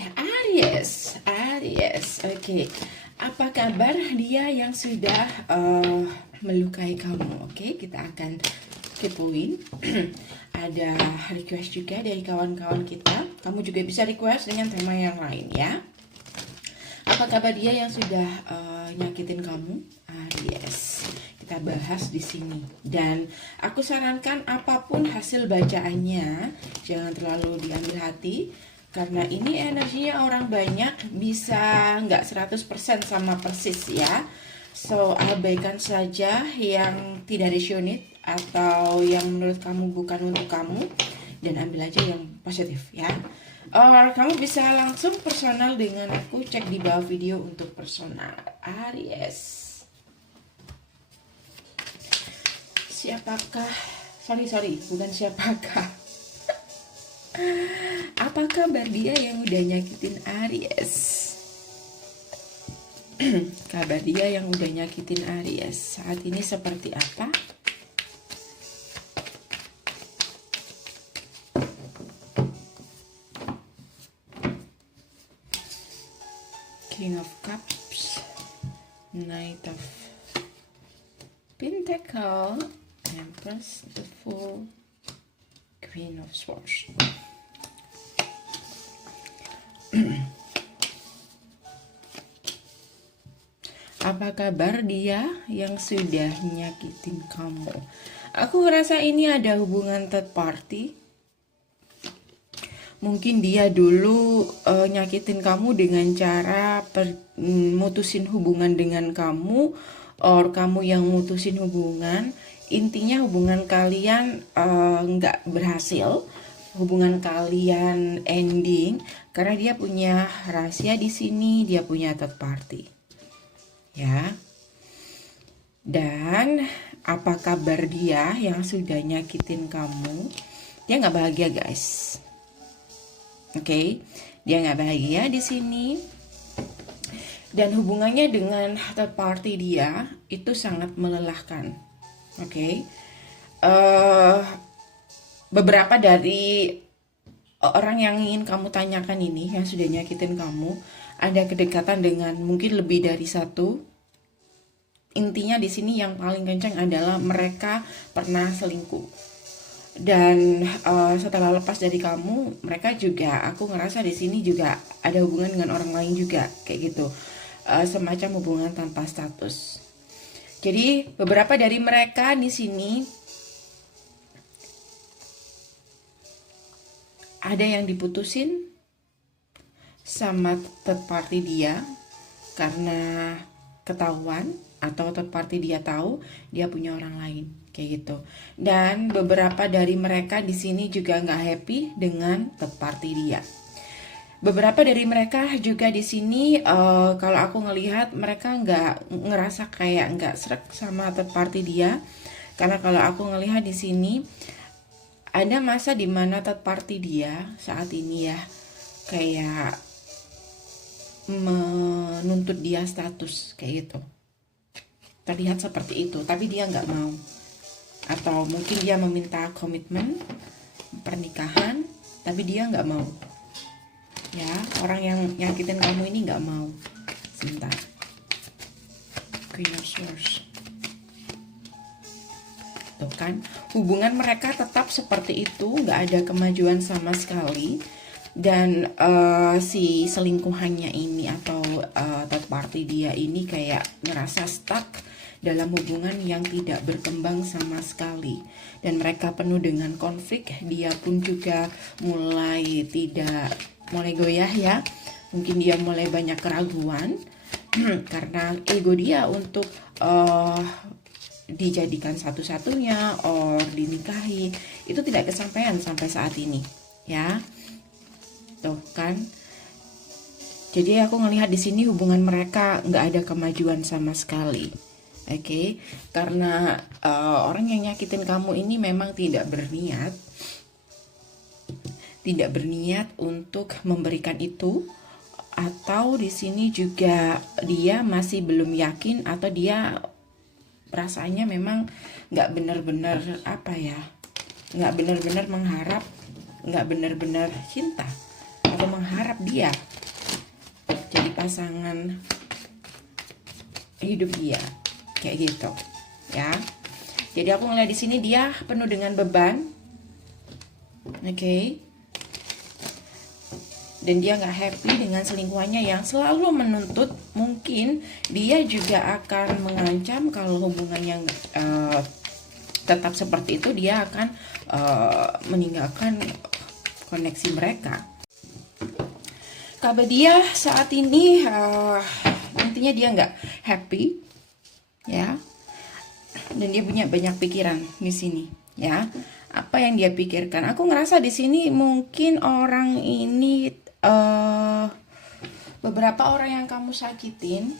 Aries. Oke. Apa kabar dia yang sudah melukai kamu? Oke, kita akan kepoin. Ada request juga dari kawan-kawan kita. Kamu juga bisa request dengan tema yang lain ya. Apa kabar dia yang sudah nyakitin kamu? Aries. Kita bahas di sini. Dan aku sarankan apapun hasil bacaannya, jangan terlalu diambil hati. Karena ini energinya orang banyak, bisa nggak 100% sama persis ya. So, abaikan saja yang tidak resonate atau yang menurut kamu bukan untuk kamu. Dan ambil aja yang positif ya. Or kamu bisa langsung personal dengan aku, cek di bawah video untuk personal. Aries. Siapakah? Sorry, bukan siapakah. Apa kabar dia yang udah nyakitin Aries? Kabar dia yang udah nyakitin Aries saat ini seperti apa? King of Cups, Knight of Pentacle, Empress, the Fool, Queen of Swords. Apa kabar dia yang sudah nyakitin kamu? Aku ngerasa ini ada hubungan third party. Mungkin dia dulu nyakitin kamu dengan cara mutusin hubungan dengan kamu, or kamu yang mutusin hubungan. Intinya hubungan kalian nggak berhasil, hubungan kalian ending karena dia punya rahasia di sini, dia punya third party. Ya. Dan apa kabar dia yang sudah nyakitin kamu? Dia nggak bahagia, guys. Oke, dia nggak bahagia di sini. Dan hubungannya dengan third party dia itu sangat melelahkan. Oke. Beberapa dari orang yang ingin kamu tanyakan ini yang sudah nyakitin kamu, ada kedekatan dengan mungkin lebih dari satu. Intinya di sini yang paling kencang adalah mereka pernah selingkuh. Dan setelah lepas dari kamu, mereka juga, aku ngerasa di sini juga ada hubungan dengan orang lain juga, kayak gitu. Semacam hubungan tanpa status. Jadi beberapa dari mereka di sini ada yang diputusin sama third party dia karena ketahuan, atau third party dia tahu dia punya orang lain, kayak gitu. Dan beberapa dari mereka di sini juga nggak happy dengan third party dia. Beberapa dari mereka juga di sini kalau aku ngelihat mereka nggak ngerasa kayak nggak srek sama third party dia, karena kalau aku ngelihat di sini ada masa dimana third party dia saat ini ya kayak menuntut dia status kayak gitu. Terlihat seperti itu, tapi dia nggak mau. Atau mungkin dia meminta komitmen pernikahan, tapi dia nggak mau. Ya, orang yang nyakitin kamu ini nggak mau. Sebentar. Queen of Swords. Tuh kan, hubungan mereka tetap seperti itu, nggak ada kemajuan sama sekali. Dan si selingkuhannya ini atau third party dia ini kayak ngerasa stuck dalam hubungan yang tidak berkembang sama sekali. Dan mereka penuh dengan konflik, dia pun juga mulai goyah ya. Mungkin dia mulai banyak keraguan karena ego dia untuk dijadikan satu-satunya or dinikahi itu tidak kesampaian sampai saat ini ya. Tuh kan. Jadi aku ngelihat di sini hubungan mereka nggak ada kemajuan sama sekali. Oke, karena orang yang nyakitin kamu ini memang tidak berniat untuk memberikan itu, atau di sini juga dia masih belum yakin, atau dia perasaannya memang nggak benar-benar nggak benar-benar mengharap, nggak benar-benar cinta. atau mengharap dia jadi pasangan hidup dia, kayak gitu ya. Jadi aku ngeliat di sini dia penuh dengan beban, oke. Dan dia nggak happy dengan selingkuhannya yang selalu menuntut. Mungkin dia juga akan mengancam kalau hubungannya tetap seperti itu, dia akan meninggalkan koneksi mereka. Kabar dia saat ini intinya dia nggak happy ya, dan dia punya banyak pikiran di sini ya. Apa yang dia pikirkan? Aku ngerasa di sini mungkin orang ini beberapa orang yang kamu sakitin.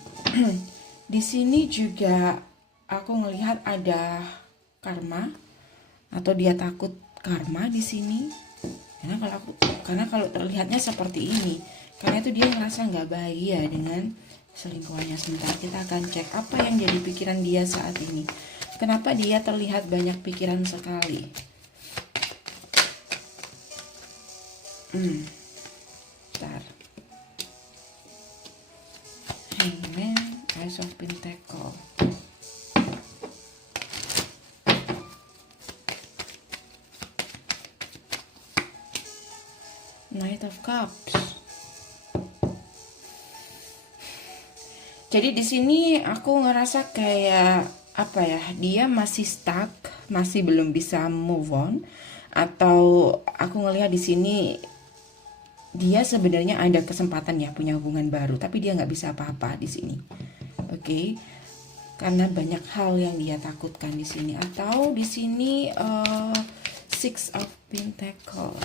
Di sini juga aku ngelihat ada karma, atau dia takut karma di sini. Karena kalau terlihatnya seperti ini, karena itu dia ngerasa nggak bahagia dengan selingkuhannya. Sebentar, kita akan cek apa yang jadi pikiran dia saat ini. Kenapa dia terlihat banyak pikiran sekali? Bentar. Hangman, Ace of Pentacle. Knight of Cups. Jadi di sini aku ngerasa kayak apa ya? Dia masih stuck, masih belum bisa move on. Atau aku ngelihat di sini dia sebenarnya ada kesempatan ya punya hubungan baru, tapi dia nggak bisa apa-apa di sini. Oke. Karena banyak hal yang dia takutkan di sini. Atau di sini Six of Pentacle.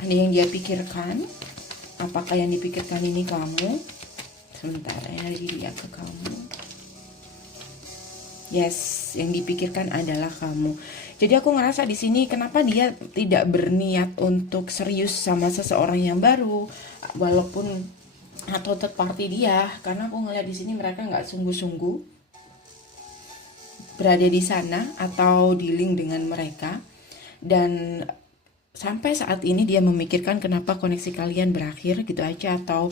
Ada yang dia pikirkan. Apakah yang dipikirkan ini kamu? Sementara energi dia ke kamu. Yes, yang dipikirkan adalah kamu. Jadi aku ngerasa di sini kenapa dia tidak berniat untuk serius sama seseorang yang baru, walaupun atau third party dia. Karena aku ngeliat di sini mereka nggak sungguh-sungguh berada di sana atau dealing dengan mereka. Dan sampai saat ini dia memikirkan kenapa koneksi kalian berakhir gitu aja, atau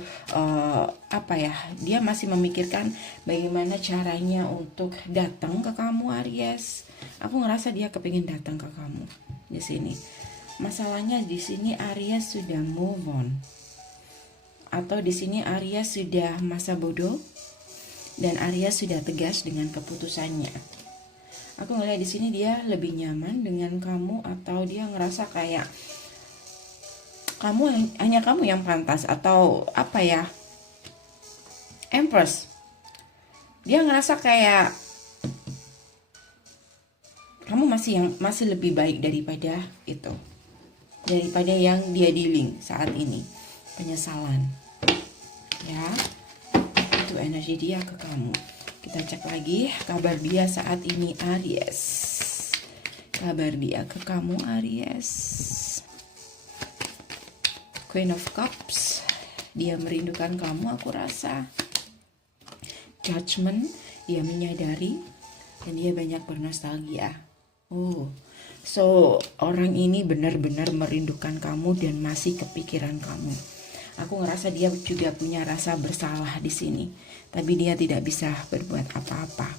apa ya, dia masih memikirkan bagaimana caranya untuk datang ke kamu Aries. Aku ngerasa dia kepingin datang ke kamu di sini. Masalahnya di sini Aries sudah move on, atau di sini Aries sudah masa bodoh dan Aries sudah tegas dengan keputusannya. Aku ngeliat di sini dia lebih nyaman dengan kamu, atau dia ngerasa kayak hanya kamu yang pantas, atau apa ya, Empress. Dia ngerasa kayak kamu masih lebih baik daripada itu, daripada yang dia dealing saat ini. Penyesalan ya, itu energi dia ke kamu. Kita cek lagi kabar dia saat ini Aries. Kabar dia ke kamu Aries. Queen of Cups. Dia merindukan kamu, aku rasa. Judgment, dia menyadari dan dia banyak bernostalgia. So orang ini benar-benar merindukan kamu dan masih kepikiran kamu. Aku ngerasa dia juga punya rasa bersalah di sini, tapi dia tidak bisa berbuat apa-apa.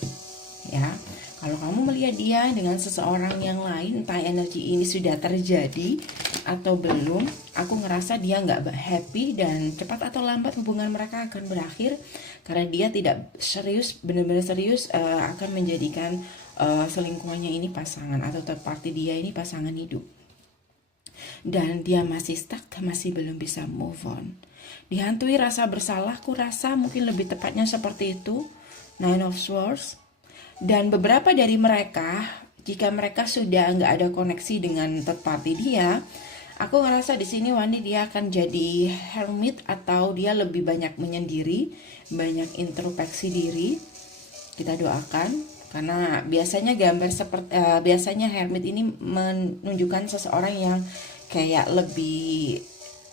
Ya, kalau kamu melihat dia dengan seseorang yang lain, entah energi ini sudah terjadi atau belum, aku ngerasa dia nggak happy dan cepat atau lambat hubungan mereka akan berakhir karena dia tidak serius, benar-benar serius akan menjadikan selingkuhannya ini pasangan, atau third party dia ini pasangan hidup. Dan dia masih stuck, masih belum bisa move on. Dihantui rasa bersalah, aku rasa mungkin lebih tepatnya seperti itu. Nine of Swords. Dan beberapa dari mereka, jika mereka sudah nggak ada koneksi dengan third party dia, aku ngerasa di sini Wandi dia akan jadi hermit, atau dia lebih banyak menyendiri, banyak introspeksi diri. Kita doakan, karena biasanya gambar seperti biasanya hermit ini menunjukkan seseorang yang kayak lebih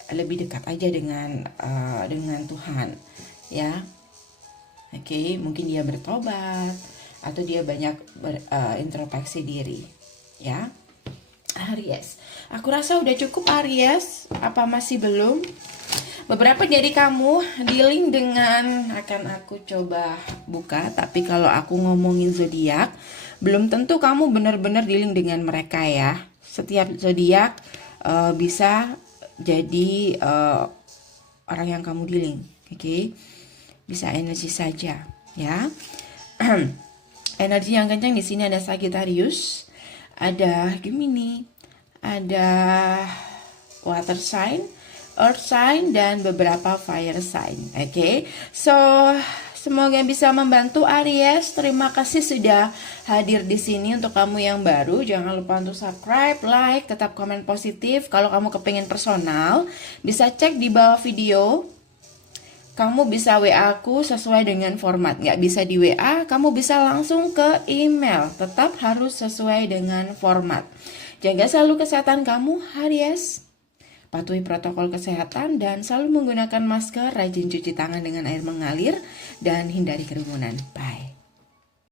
dekat aja dengan Tuhan ya. Oke, mungkin dia bertobat atau dia banyak introspeksi diri ya. Aries, aku rasa udah cukup Aries. Apa masih belum? Beberapa dari kamu dealing dengan, akan aku coba buka. Tapi kalau aku ngomongin zodiak, belum tentu kamu benar-benar dealing dengan mereka ya. Setiap zodiak bisa jadi orang yang kamu dealing, oke? Bisa energi saja ya. Energi yang kencang di sini ada Sagittarius, ada Gemini, ada water sign, earth sign, dan beberapa fire sign. Oke, so semoga bisa membantu Aries. Terima kasih sudah hadir di sini. Untuk kamu yang baru, jangan lupa untuk subscribe, like, tetap komen positif. Kalau kamu kepengen personal, bisa cek di bawah video. Kamu bisa WA aku sesuai dengan format. Nggak bisa di WA, kamu bisa langsung ke email. Tetap harus sesuai dengan format. Jaga selalu kesehatan kamu, Aries. Patuhi protokol kesehatan dan selalu menggunakan masker, rajin cuci tangan dengan air mengalir, dan hindari kerumunan. Bye.